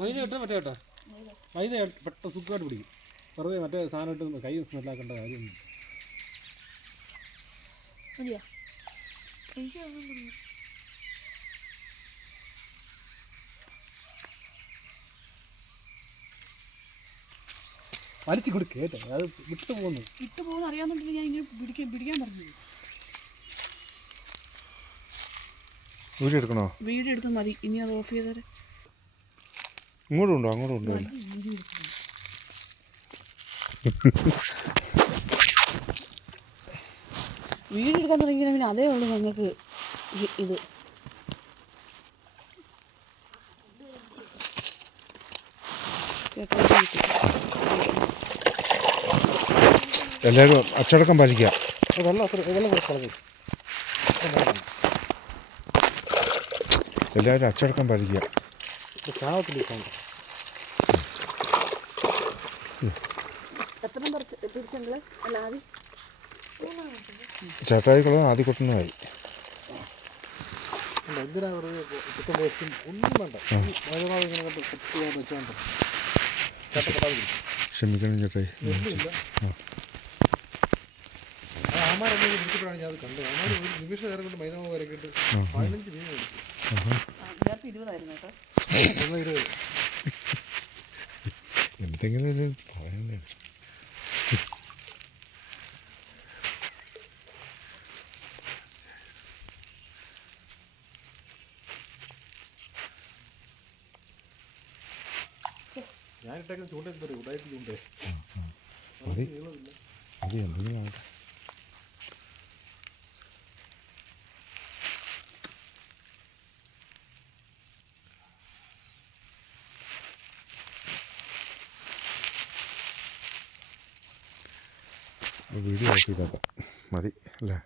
മൈദ ഇട്ടാ മറ്റേ കേട്ടോ മൈദ പെട്ടെന്ന് സുഖമായിട്ട് പിടിക്കും വെറുതെ മറ്റേ സാധനം ഇട്ട് കൈ സ്മെല്ലാക്കേണ്ട കാര്യമൊന്നും വലിച്ചു കൊടുക്ക് കേട്ടോ അത് വിട്ടു പോകുന്നു അറിയാന്നുണ്ടെങ്കിൽ ഞാൻ ഇങ്ങനെ പിടിക്കാൻ പറഞ്ഞു വീഡിയോ എടുക്കണോ വീഡിയോ എടുത്താൽ മതി ഇനി അത് ഓഫ് ചെയ്തേരെ അങ്ങോട്ടുണ്ടോ വീഡിയോ എടുക്കാൻ തുടങ്ങിയാൽ പിന്നെ അതേ ഉള്ളൂ ഞങ്ങൾക്ക് ഇത് എല്ലാവരും അച്ചടക്കം പാലിക്കുക എല്ലാവരും അച്ചടക്കം പാലിക്കുക ചേട്ടായിക്കുളം ആദ്യം കൊട്ടുന്നതായി ക്ഷമിക്കണം ചേട്ടായി എന്തെങ്കിലും പറയണ്ടേ ഞാനിട്ടേക്കുന്ന ചൂണ്ട എന്താ പറയുക ഉടായിട്ട് ചൂണ്ടേ മതി എന്തെങ്കിലും ആകട്ടെ വീഡിയോ ആക്കി ഇതാക്കാം മതി അല്ലേ